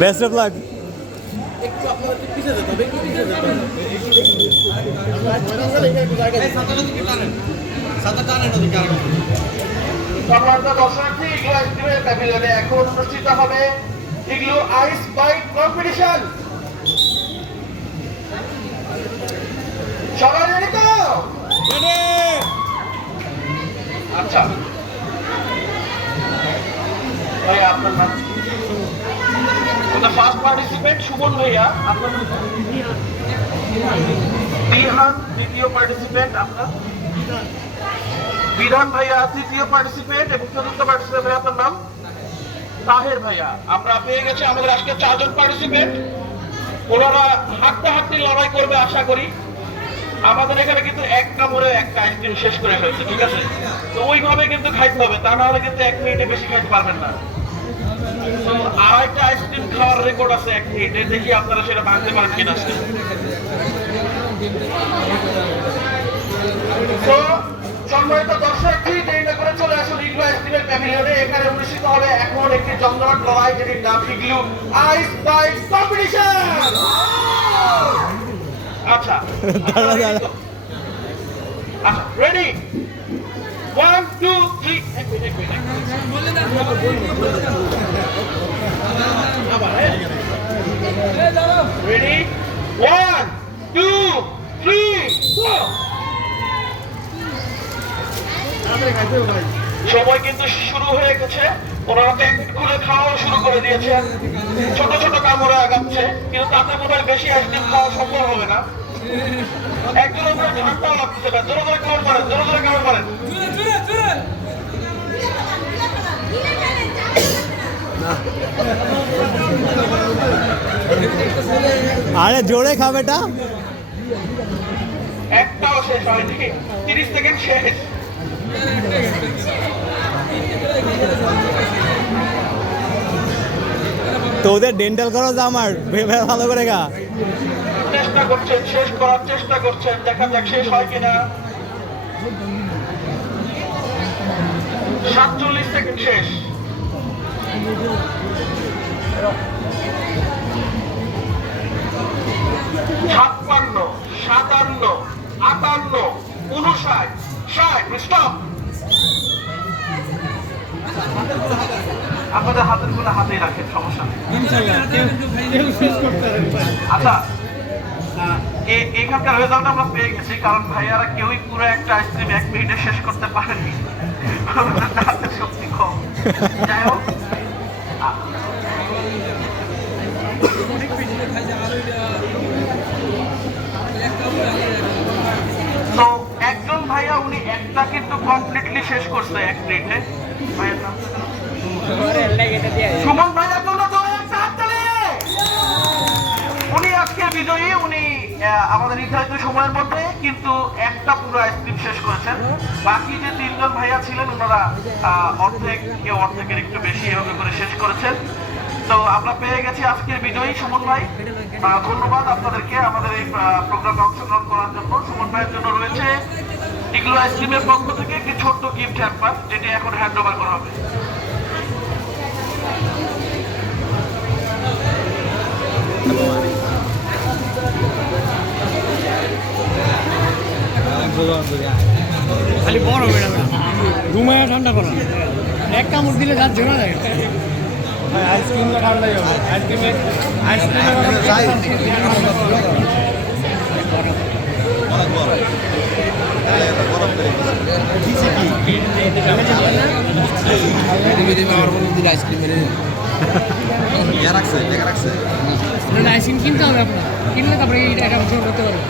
Best of luck. একটু আপনারা একটু পিছিয়ে যেতে হবে, একটু পিছিয়ে যেতে হবে। সম্মানিত দর্শনার্থী, ইগলু আইসক্রিমের প্যাভিলিয়নে এখন অনুষ্ঠিত হবে ইগলু আইস বাইট কম্পিটিশন। সবাই রেডি তো? আচ্ছা ভাই, আপনার নাম? ফার্স্ট পার্টিসিপেন্ট সুমন ভাইয়া, আপনার বিহান। দ্বিতীয় পার্টিসিপেন্ট আপনার বিধান ভাইয়া, তৃতীয় পার্টিসিপেন্ট এবং চতুর্থ পার্টিসিপেন্ট ভাইয়া আপনার নাম তাহের ভাইয়া। আমরা পেয়ে গেছি আমাদের আজকে 4 জন পার্টিসিপেন্ট। ওনারা হাঁটতে লড়াই করবে আশা করি। আমাদের এখানে কিন্তু এক কামড়ে একটা আইসক্রিম শেষ করে ফেলছে, ঠিক আছে? তো ওইভাবে কিন্তু খাইতে হবে, তা না হলে কিন্তু 1 মিনিটে বেশি খাইতে পারবেন না। তো আরেকটা আইসক্রিম খাওয়ার রেকর্ড আছে 1 মিনিটে, দেখি আপনারা সেটা ভাঙতে পারেন কিনা। তো সম্মানিত দর্শকটি, দেরি না করে চলে আসুন ইগলু আইসক্রিমের প্যাভিলিয়নে। এখানে অনুষ্ঠিত হবে এখন একটি জমজমাট লড়াই, যেটির নাম ইগলু আইস বাইট কম্পিটিশন। আচ্ছা আচ্ছা, রেডি? 1 2 3। রেডি? 1 2 3 গো। সময় কিন্তু শুরু হয়ে গেছে। ওনারা প্যাকেট খুলে খাওয়া শুরু করে দিয়েছে। ছোট ছোট কামড়ে আগাচ্ছে, কিন্তু তাতে মনে হয় বেশি আইসক্রিম খাওয়া সম্ভব হবে না। একজনের উপরে ঠান্ডাও লাগতেছে না। জোরে জোরে কামড় মারেন, জোরে জোরে কামড় মারেন। আরে জোরে খা বেটা। একটাও শেষ হয়নি, 30 সেকেন্ড শেষ। তো ওদের ডেন্টাল খরচ আমার, ভালো করে খা। চেষ্টা করছেন, শেষ করার চেষ্টা করছেন, দেখা যাক শেষ হয় কিনা। 47 সেকেন্ড শেষ। 56 57 58 59 60। স্টপ। আপনাদের হাতের গুলো হাতেই রাখেন, সমস্যা নেই। আচ্ছা, এখানকার রেজাল্ট আমরা পেয়ে গেছি, কারণ ভাইয়ারা কেউই পুরো একটা আইসক্রিম 1 মিনিটে শেষ করতে পারেনি। হাতের শক্তি কম। যাই হোক, তো একজন ভাইয়া উনি একটা কিন্তু কমপ্লিটলি শেষ করছে 1 মিনিটে। ভাইয়ের নাম সুমন ভাইয়া। উনি আজকে বিজয়ী। উনি আমাদের নির্ধারিত সময়ের মধ্যে কিন্তু একটা পুরো আইসক্রিম শেষ করেছেন। বাকি যে 3 জন ভাইয়া ছিলেন, ওনারা অর্ধেক, কেউ অর্ধেকের একটু বেশি এভাবে করে শেষ করেছেন। তো আমরা পেয়ে গেছি আজকের বিজয়ী সুমন ভাই। ধন্যবাদ আপনাদেরকে আমাদের এই প্রোগ্রামে অংশগ্রহণ করার জন্য। সুমন ভাইয়ের জন্য রয়েছে ইগলু আইসক্রিমের পক্ষ থেকে একটি ছোট্ট গিফট হ্যাম্পার, যেটি এখন হ্যান্ড ওভার করা হবে। খালি বড় বেড়া বেড়া ঘুমায় ঠান্ডা করা, এক কামড় দিলে রাত ঝেমে যায়। আইসক্রিমটা ঠান্ডাই হবে। আইসক্রিম কিনতে হবে আপনার, কিনলে তারপরে এই টাকা করতে পারবে।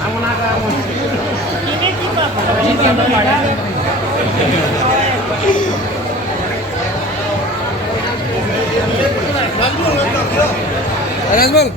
নাজমুল